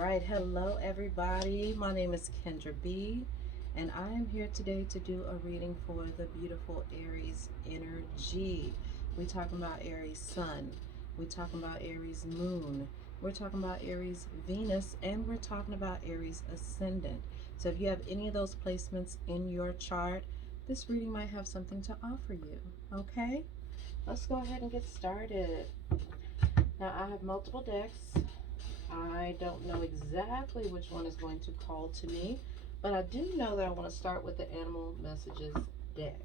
right, hello everybody. My name is Kendra B, and I am here today to do a reading for the beautiful Aries energy. We're talking about Aries Sun, we're talking about Aries Moon, we're talking about Aries Venus, and we're talking about Aries Ascendant. So if you have any of those placements in your chart, this reading might have something to offer you. Okay, let's go ahead and get started. Now I have multiple decks. I don't know exactly which one is going to call to me, but I do know that I want to start with the Animal Messages deck,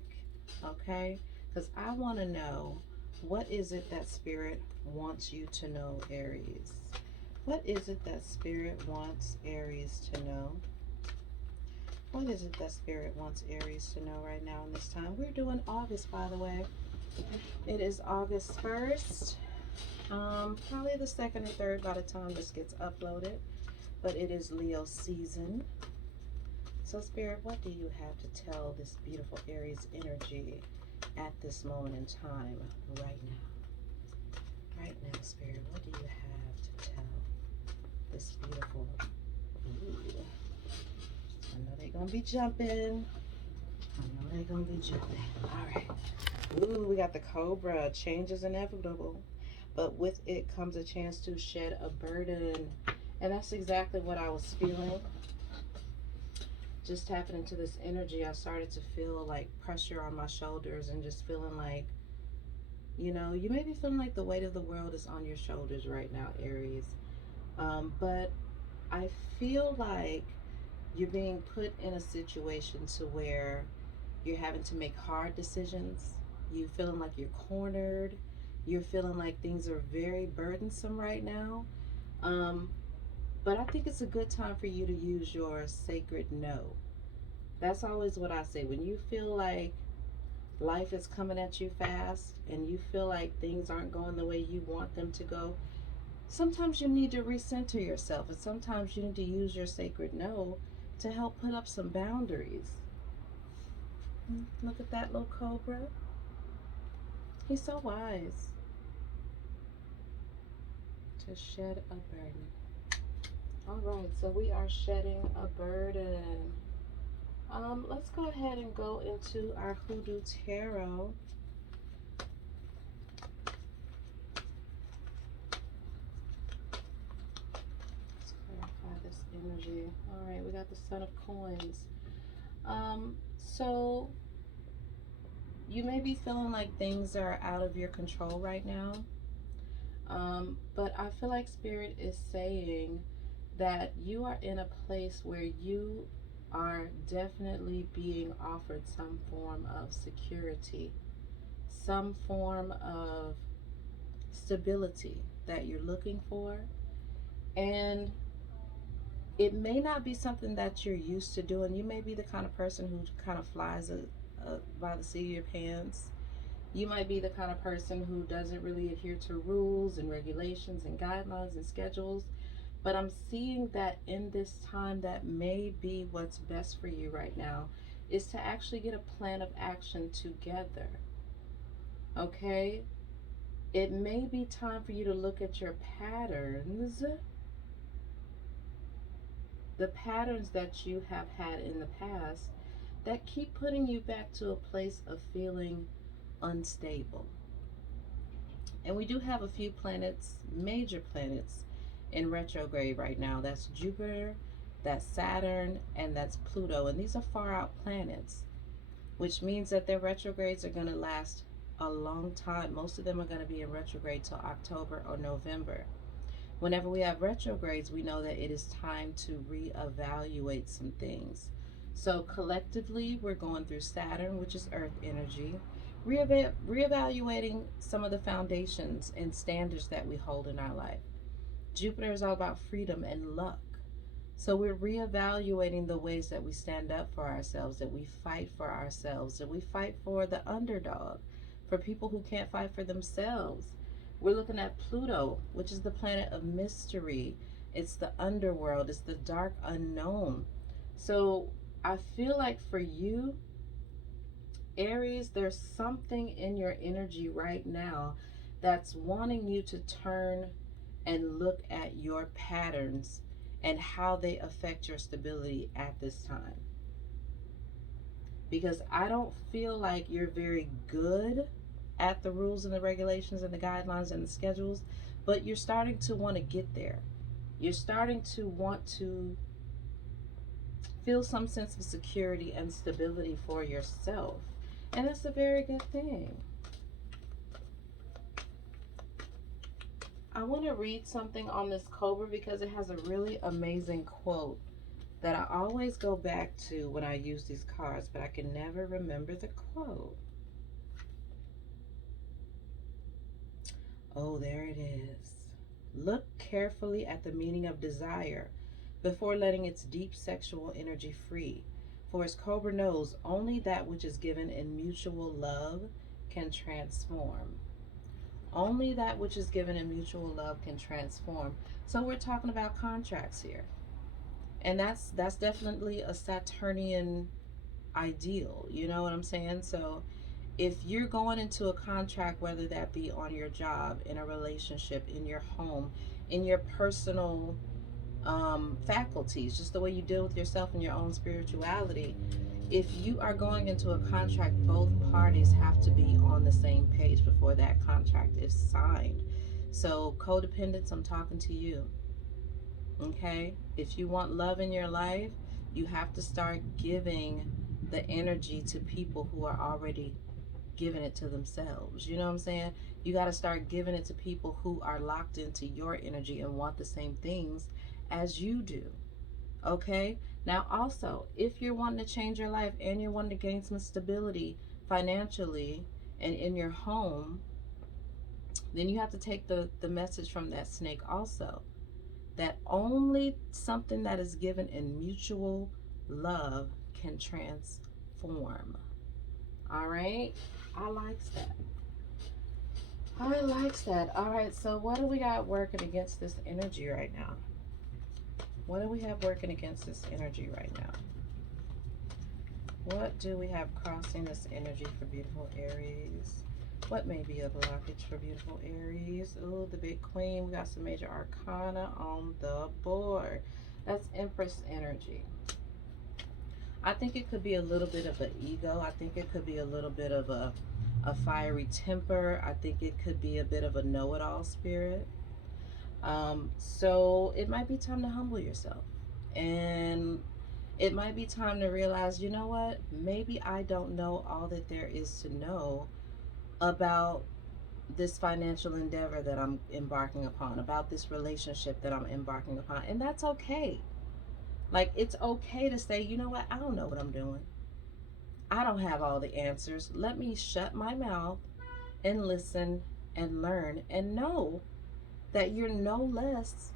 okay? Because I want to know, what is it that Spirit wants you to know, Aries? What is it that Spirit wants Aries to know? What is it that Spirit wants Aries to know right now in this time? We're doing August, by the way. It is August 1st. Probably the 2nd or 3rd by the time this gets uploaded, but it is Leo season. So Spirit, what do you have to tell this beautiful Aries energy at this moment in time right now? Right now, Spirit, what do you have to tell this beautiful... Ooh, I know they're gonna be jumping. All right. Ooh, we got the Cobra. Change is inevitable, but with it comes a chance to shed a burden. And that's exactly what I was feeling. Just tapping into this energy, I started to feel like pressure on my shoulders and just feeling like, you know, you may be feeling like the weight of the world is on your shoulders right now, Aries. But I feel like you're being put in a situation to where you're having to make hard decisions. You're feeling like you're cornered. You're feeling like things are very burdensome right now. But I think it's a good time for you to use your sacred no. That's always what I say. When you feel like life is coming at you fast and you feel like things aren't going the way you want them to go, sometimes you need to recenter yourself, and sometimes you need to use your sacred no to help put up some boundaries. Look at that little cobra. He's so wise. To shed a burden. All right, so we are shedding a burden. Let's go ahead and go into our Hoodoo Tarot. Let's clarify this energy. All right, we got the Son of Coins. So you may be feeling like things are out of your control right now. But I feel like Spirit is saying that you are in a place where you are definitely being offered some form of security, some form of stability that you're looking for. And it may not be something that you're used to doing. You may be the kind of person who kind of flies by the seat of your pants. You might be the kind of person who doesn't really adhere to rules and regulations and guidelines and schedules. But I'm seeing that in this time, that may be what's best for you right now, is to actually get a plan of action together. Okay? It may be time for you to look at your patterns, the patterns that you have had in the past that keep putting you back to a place of feeling unstable. And we do have a few planets, major planets, in retrograde right now. That's Jupiter, that's Saturn, and that's Pluto. And these are far out planets, which means that their retrogrades are going to last a long time. Most of them are going to be in retrograde till October or November. Whenever we have retrogrades, we know that it is time to reevaluate some things. So collectively, we're going through Saturn, which is Earth energy, reevaluating some of the foundations and standards that we hold in our life. Jupiter is all about freedom and luck. So we're reevaluating the ways that we stand up for ourselves, that we fight for ourselves, that we fight for the underdog, for people who can't fight for themselves. We're looking at Pluto, which is the planet of mystery. It's the underworld. It's the dark unknown. So I feel like for you, Aries, there's something in your energy right now that's wanting you to turn and look at your patterns and how they affect your stability at this time. Because I don't feel like you're very good at the rules and the regulations and the guidelines and the schedules, but you're starting to want to get there. You're starting to want to feel some sense of security and stability for yourself. And that's a very good thing. I want to read something on this Cobra because it has a really amazing quote that I always go back to when I use these cards, but I can never remember the quote. Oh, there it is. Look carefully at the meaning of desire before letting its deep sexual energy free. For as Cobra knows, only that which is given in mutual love can transform. Only that which is given in mutual love can transform. So we're talking about contracts here. And that's definitely a Saturnian ideal. You know what I'm saying? So if you're going into a contract, whether that be on your job, in a relationship, in your home, in your personal faculties, just the way you deal with yourself and your own spirituality, if you are going into a contract, both parties have to be on the same page before that contract is signed. So, codependents, I'm talking to you. Okay? If you want love in your life, you have to start giving the energy to people who are already giving it to themselves. You know what I'm saying? You got to start giving it to people who are locked into your energy and want the same things as you do. Okay? Now, also, if you're wanting to change your life and you're wanting to gain some stability financially and in your home, then you have to take the message from that snake also, that only something that is given in mutual love can transform. All right? I likes that. I likes that. All right, so what do we got working against this energy right now? What do we have working against this energy right now? What do we have crossing this energy for beautiful Aries? What may be a blockage for beautiful Aries? Oh, the big queen. We got some major arcana on the board. That's Empress energy. I think it could be a little bit of an ego. I think it could be a little bit of a fiery temper. I think it could be a bit of a know-it-all spirit. So it might be time to humble yourself. And it might be time to realize, you know what? Maybe I don't know all that there is to know about this financial endeavor that I'm embarking upon, about this relationship that I'm embarking upon. And that's okay. Like, it's okay to say, you know what? I don't know what I'm doing. I don't have all the answers. Let me shut my mouth and listen and learn and know that you're no less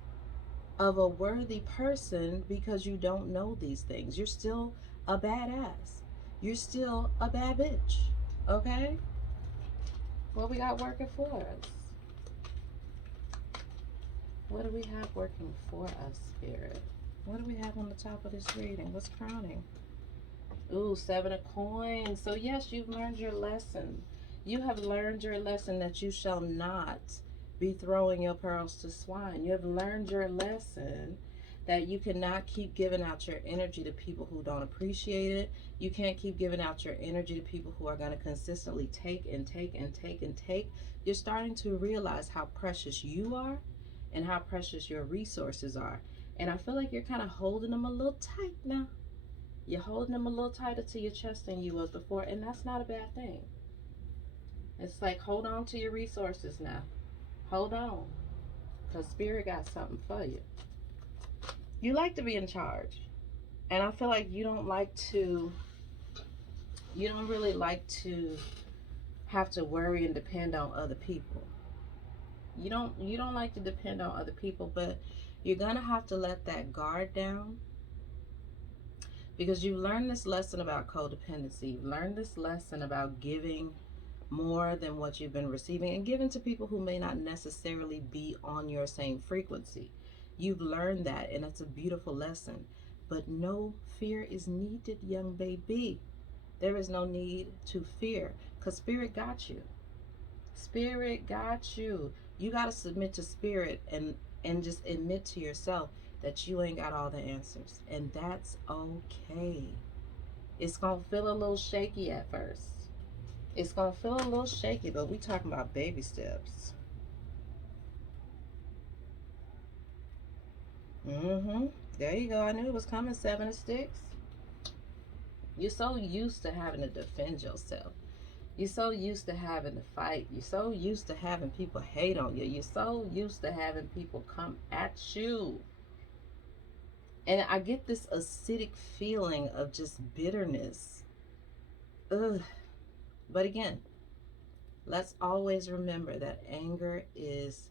of a worthy person because you don't know these things. You're still a badass. You're still a bad bitch. Okay? What we got working for us? What do we have working for us, Spirit? What do we have on the top of this reading? What's crowning? Ooh, 7 of coins. So yes, you've learned your lesson. You have learned your lesson that you shall not be throwing your pearls to swine. You have learned your lesson that you cannot keep giving out your energy to people who don't appreciate it. You can't keep giving out your energy to people who are going to consistently take and take and take and take. You're starting to realize how precious you are and how precious your resources are. And I feel like you're kind of holding them a little tight now. You're holding them a little tighter to your chest than you was before, and that's not a bad thing. It's like, hold on to your resources now. Hold on, because Spirit got something for you. You like to be in charge, and I feel like you don't really like to have to worry and depend on other people. You don't like to depend on other people, but you're gonna have to let that guard down. Because you've learned this lesson about codependency. You've learned this lesson about giving more than what you've been receiving and giving to people who may not necessarily be on your same frequency. You've learned that, and it's a beautiful lesson. But no fear is needed, young baby. There is no need to fear because Spirit got you. Spirit got you. You got to submit to Spirit and just admit to yourself, that you ain't got all the answers. And that's okay. It's going to feel a little shaky at first. It's going to feel a little shaky, but we talking about baby steps. Mm-hmm. There you go. I knew it was coming. 7 of Sticks. You're so used to having to defend yourself. You're so used to having to fight. You're so used to having people hate on you. You're so used to having people come at you. And I get this acidic feeling of just bitterness. Ugh. But again, let's always remember that anger is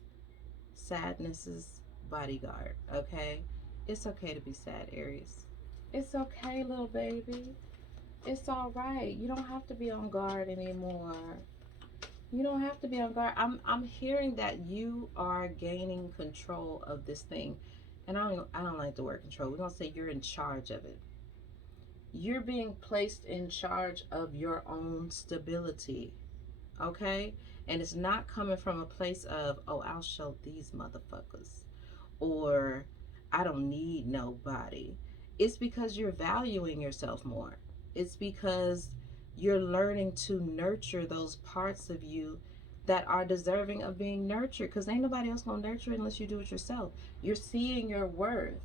sadness's bodyguard, okay? It's okay to be sad, Aries. It's okay, little baby. It's all right. You don't have to be on guard anymore. You don't have to be on guard. I'm hearing that you are gaining control of this thing. And I don't like the word control. We're going to say you're in charge of it. You're being placed in charge of your own stability. Okay? And it's not coming from a place of, oh, I'll show these motherfuckers, or I don't need nobody. It's because you're valuing yourself more. It's because you're learning to nurture those parts of you that are deserving of being nurtured, because ain't nobody else gonna nurture it unless you do it yourself. You're seeing your worth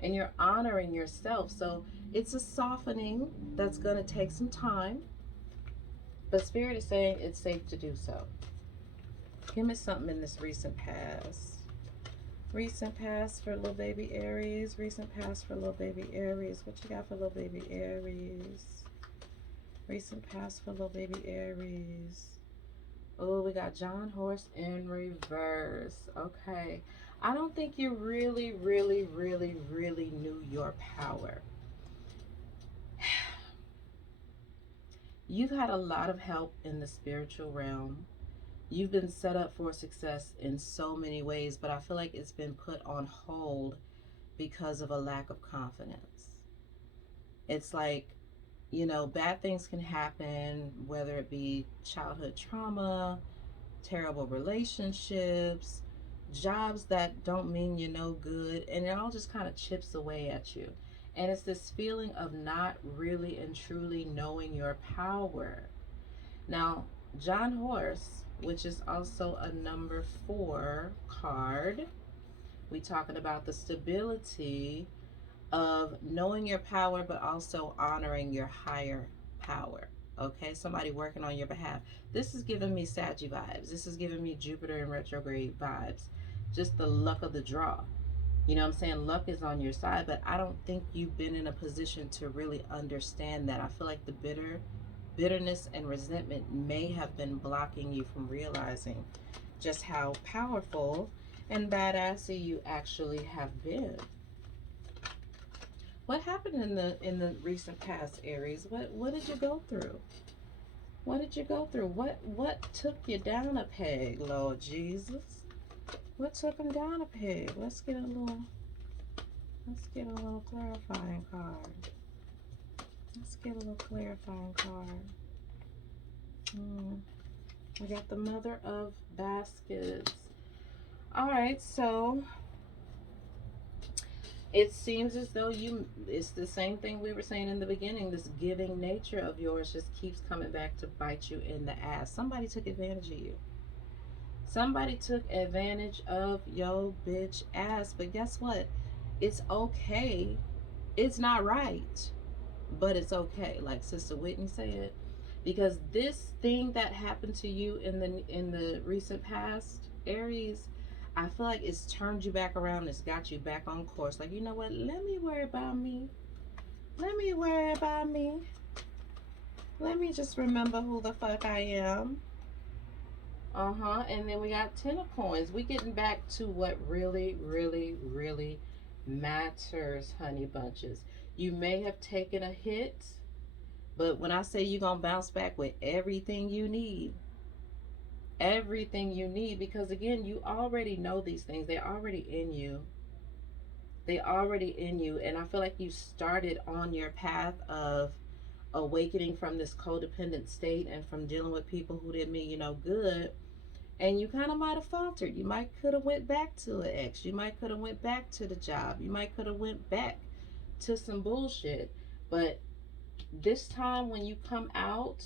and you're honoring yourself. So it's a softening that's gonna take some time, but Spirit is saying it's safe to do so. Give me something in this recent past. Recent past for little baby Aries. Recent past for little baby Aries. What you got for little baby Aries? Recent past for little baby Aries. Oh, we got John Horse in reverse. Okay. I don't think you really, really, really, really knew your power. You've had a lot of help in the spiritual realm. You've been set up for success in so many ways, but I feel like it's been put on hold because of a lack of confidence. It's like, bad things can happen, whether it be childhood trauma, terrible relationships, jobs that don't mean you're no good, and it all just kind of chips away at you. And it's this feeling of not really and truly knowing your power. Now, John Horse, which is also a number 4 card, we talking about the stability of knowing your power, but also honoring your higher power. Okay, somebody working on your behalf. This is giving me Saggy vibes. This is giving me Jupiter in retrograde vibes. Just the luck of the draw. You know what I'm saying? Luck is on your side, but I don't think you've been in a position to really understand that. I feel like the bitterness and resentment may have been blocking you from realizing just how powerful and badassy you actually have been. What happened in the recent past, Aries? What did you go through? What did you go through? What took you down a peg, Lord Jesus? What took him down a peg? Let's get a little clarifying card. Let's get a little clarifying card. I got the Mother of Baskets. All right, so it seems as though it's the same thing we were saying in the beginning. This giving nature of yours just keeps coming back to bite you in the ass. Somebody took advantage of you. Somebody took advantage of your bitch ass. But guess what? It's okay. It's not right, but it's okay. Like Sister Whitney said, because this thing that happened to you in the recent past, Aries, I feel like it's turned you back around. It's got you back on course. Like, you know what? Let me worry about me. Let me worry about me. Let me just remember who the fuck I am. And then we got 10 of coins. We getting back to what really, really, really matters, honey bunches. You may have taken a hit, but when I say you're going to bounce back with everything you need, because again, you already know these things. They're already in you. And I feel like you started on your path of awakening from this codependent state and from dealing with people who didn't mean you no good. and you kind of might have faltered. You might could have went back to an ex. You might could have went back to the job. You might could have went back to some bullshit. But this time when you come out,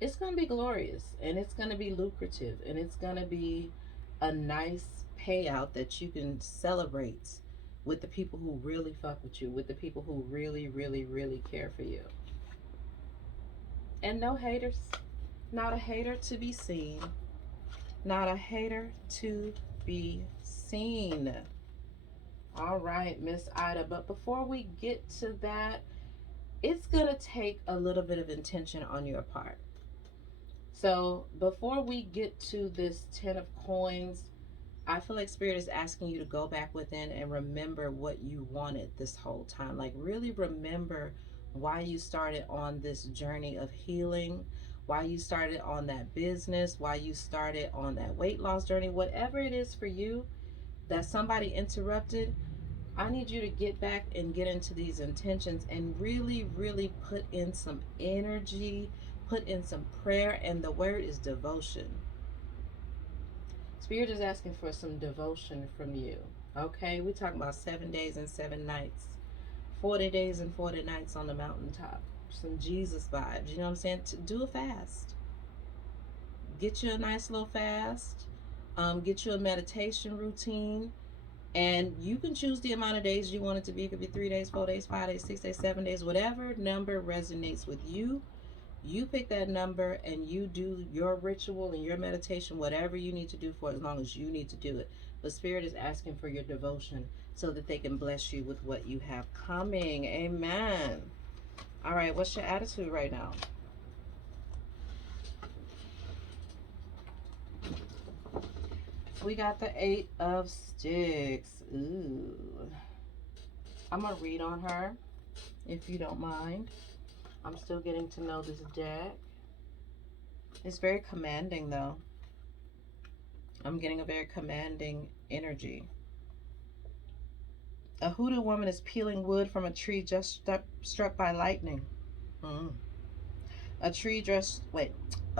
it's going to be glorious, and it's going to be lucrative, and it's going to be a nice payout that you can celebrate with the people who really fuck with you, with the people who really, really, really care for you. And no haters. Not a hater to be seen. Not a hater to be seen. All right, Miss Ida. But before we get to that, it's going to take a little bit of intention on your part. So before we get to this 10 of coins, I feel like Spirit is asking you to go back within and remember what you wanted this whole time. Like, really remember why you started on this journey of healing, why you started on that business, why you started on that weight loss journey, whatever it is for you that somebody interrupted. I need you to get back and get into these intentions and really, really put in some energy, put in some prayer, and the word is devotion. Spirit is asking for some devotion from you. Okay, we're talking about 7 days and 7 nights, 40 days and 40 nights on the mountaintop. Some Jesus vibes, you know what I'm saying? Do a fast. Get you a nice little fast. Get you a meditation routine. And you can choose the amount of days you want it to be. It could be 3 days, 4 days, 5 days, 6 days, 7 days, whatever number resonates with you. You pick that number and you do your ritual and your meditation, whatever you need to do for it, as long as you need to do it. But Spirit is asking for your devotion so that they can bless you with what you have coming. Amen. All right, what's your attitude right now? We got the 8 of Sticks. Ooh. I'm going to read on her, if you don't mind. I'm still getting to know this deck. It's very commanding, though. I'm getting a very commanding energy. A hoodoo woman is peeling wood from a tree just struck by lightning. A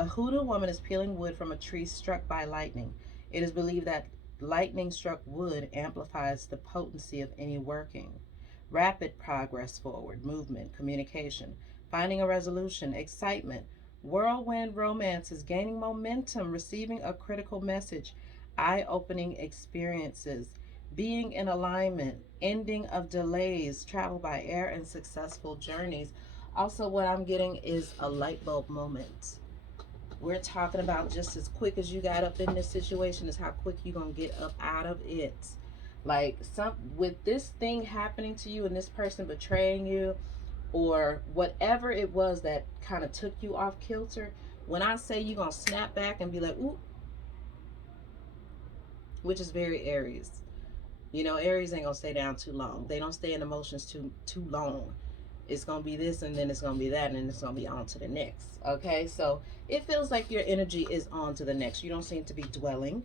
hoodoo woman is peeling wood from a tree struck by lightning. It is believed that lightning struck wood amplifies the potency of any working. Rapid progress forward, movement, communication, finding a resolution, excitement, whirlwind romance is gaining momentum, receiving a critical message, eye-opening experiences, being in alignment, ending of delays, travel by air, and successful journeys. Also, what I'm getting is a light bulb moment. We're talking about just as quick as you got up in this situation is how quick you're going to get up out of it. Like, with this thing happening to you and this person betraying you or whatever it was that kind of took you off kilter, when I say you're going to snap back and be like, ooh, which is very Aries. You know, Aries ain't going to stay down too long. They don't stay in emotions too long. It's going to be this, and then it's going to be that, and then it's going to be on to the next. Okay, so it feels like your energy is on to the next. You don't seem to be dwelling.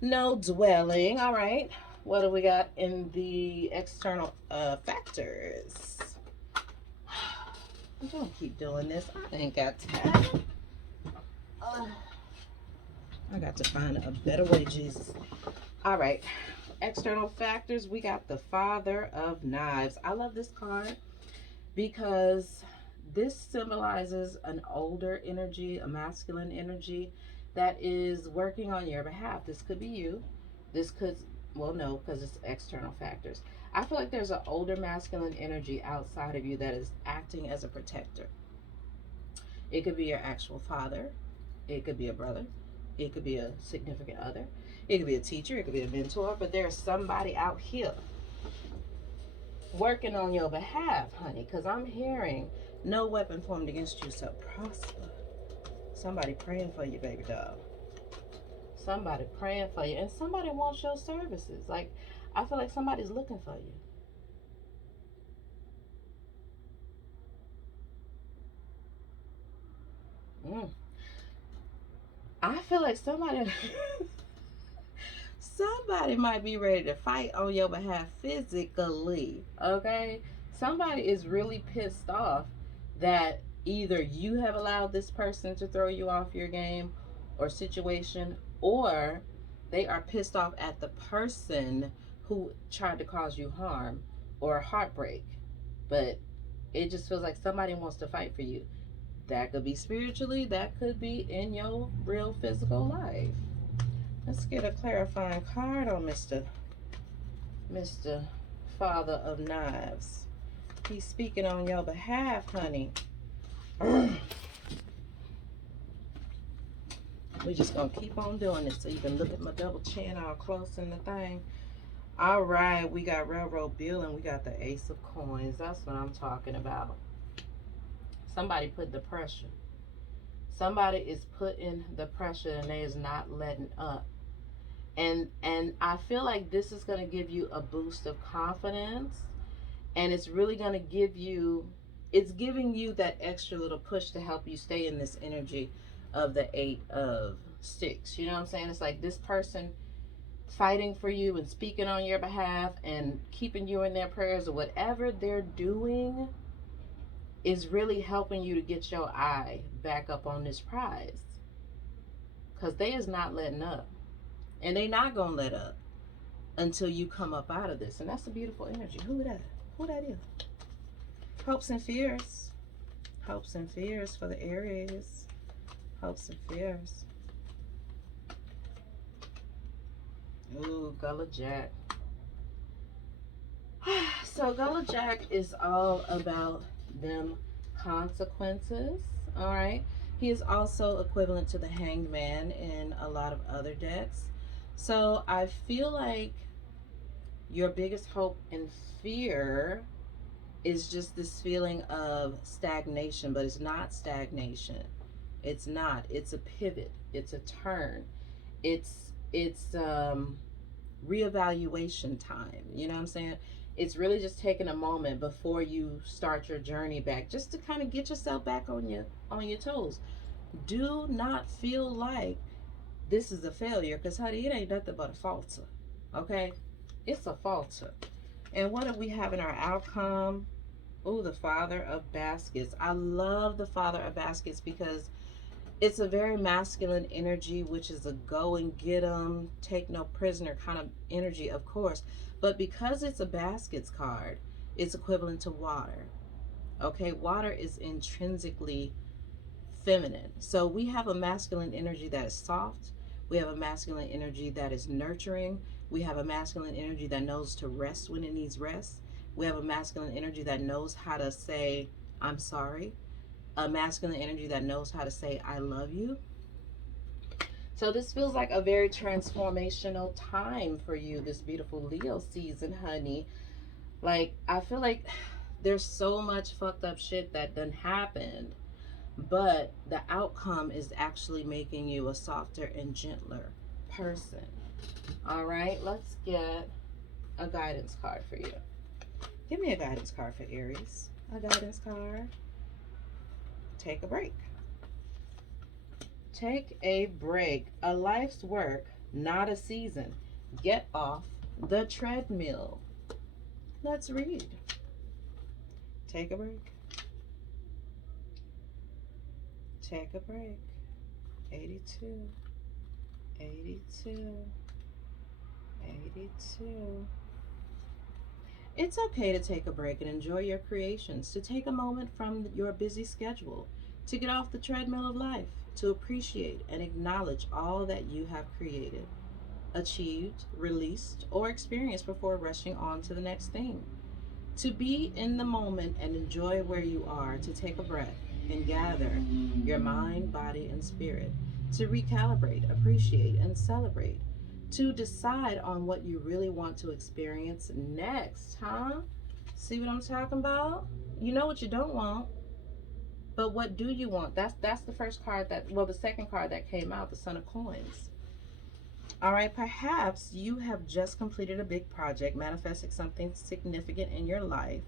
No dwelling. All right. What do we got in the external factors? Don't keep doing this. I ain't got time. I got to find a better way, Jesus. All right. External factors, we got the Father of Knives. I love this card because this symbolizes an older energy, a masculine energy that is working on your behalf. This could be you. This could, well, no, because it's external factors. I feel like there's an older masculine energy outside of you that is acting as a protector. It could be your actual father. It could be a brother. It could be a significant other. It could be a teacher. It could be a mentor. But there's somebody out here working on your behalf, honey, because I'm hearing no weapon formed against you shall prosper. Somebody praying for you, baby doll. Somebody praying for you. And somebody wants your services. Like, I feel like somebody's looking for you. I feel like somebody somebody might be ready to fight on your behalf physically. Okay? Somebody is really pissed off that either you have allowed this person to throw you off your game or situation, or they are pissed off at the person who tried to cause you harm or heartbreak. But it just feels like somebody wants to fight for you. That could be spiritually, that could be in your real physical life. Let's get a clarifying card on Mr. Father of Knives. He's speaking on your behalf, honey. We just gonna keep on doing this so you can look at my double chin all close in the thing. All right, we got Railroad Bill and we got the Ace of Coins. That's what I'm talking about. Somebody put the pressure. Somebody is putting the pressure and they is not letting up. And I feel like this is going to give you a boost of confidence, and it's really going to give you, it's giving you that extra little push to help you stay in this energy of the 8 of Sticks. You know what I'm saying? It's like this person fighting for you and speaking on your behalf and keeping you in their prayers, or whatever they're doing is really helping you to get your eye back up on this prize, because they is not letting up, and they not gonna let up until you come up out of this. And that's a beautiful energy. Who that is? Hopes and fears. Hopes and fears for the Aries. Hopes and fears. Ooh, Gullah Jack. So Gullah Jack is all about them consequences. All right. He is also equivalent to the Hanged Man in a lot of other decks. So I feel like your biggest hope and fear is just this feeling of stagnation, but it's not stagnation. It's not. It's a pivot. It's a turn. It's reevaluation time. You know what I'm saying? It's really just taking a moment before you start your journey back, just to kind of get yourself back on your toes. Do not feel like this is a failure, because honey, it ain't nothing but a falter. Okay? It's a falter. And what do we have in our outcome? Oh, the Father of Baskets. I love the Father of Baskets because it's a very masculine energy, which is a go and get 'em, take no prisoner kind of energy, of course. But because it's a baskets card, it's equivalent to water. Okay, water is intrinsically feminine. So we have a masculine energy that is soft. We have a masculine energy that is nurturing. We have a masculine energy that knows to rest when it needs rest. We have a masculine energy that knows how to say, I'm sorry. A masculine energy that knows how to say, I love you. So this feels like a very transformational time for you, this beautiful Leo season, honey. Like, I feel like there's so much fucked up shit that done happened, but the outcome is actually making you a softer and gentler person. All right, let's get a guidance card for you. Give me a guidance card for Aries. A guidance card. Take a break. Take a break. A life's work, not a season. Get off the treadmill. Let's read. Take a break. Take a break. 82. 82. 82. It's okay to take a break and enjoy your creations, to take a moment from your busy schedule, to get off the treadmill of life, to appreciate and acknowledge all that you have created, achieved, released, or experienced before rushing on to the next thing. To be in the moment and enjoy where you are, to take a breath and gather your mind, body, and spirit, to recalibrate, appreciate, and celebrate, to decide on what you really want to experience next, huh? See what I'm talking about? You know what you don't want, but what do you want? That's the first card that, well, the second card that came out, the Son of Coins. All right, perhaps you have just completed a big project, manifested something significant in your life,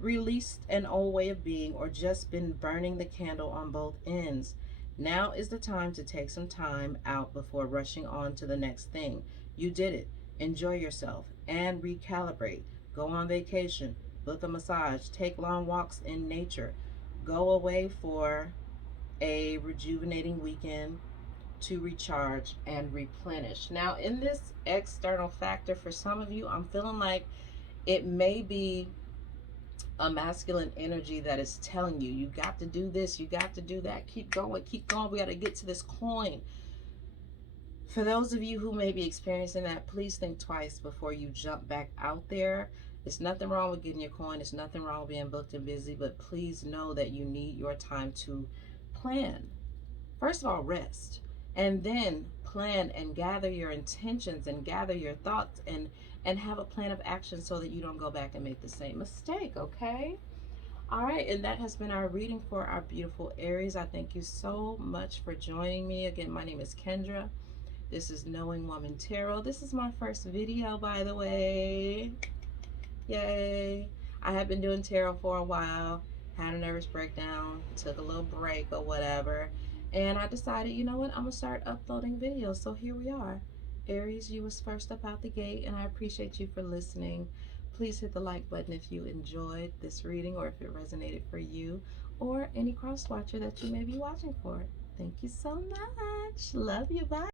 released an old way of being, or just been burning the candle on both ends. Now is the time to take some time out before rushing on to the next thing. You did it. Enjoy yourself and recalibrate. Go on vacation, book a massage, take long walks in nature. Go away for a rejuvenating weekend to recharge and replenish. Now, in this external factor, for some of you, I'm feeling like it may be a masculine energy that is telling you, you got to do this, you got to do that, keep going, we got to get to this coin. For those of you who may be experiencing that, please think twice before you jump back out there. There's nothing wrong with getting your coin. There's nothing wrong with being booked and busy, but please know that you need your time to plan. First of all, rest, and then plan and gather your intentions and gather your thoughts and have a plan of action so that you don't go back and make the same mistake, okay? All right, and that has been our reading for our beautiful Aries. I thank you so much for joining me. Again, my name is Kendra. This is Knowing Woman Tarot. This is my first video, by the way. Yay. I have been doing tarot for a while, had a nervous breakdown, took a little break or whatever, and I decided, you know what, I'm going to start uploading videos. So here we are. Aries, you was first up out the gate, and I appreciate you for listening. Please hit the like button if you enjoyed this reading or if it resonated for you or any cross watcher that you may be watching for. Thank you so much. Love you. Bye.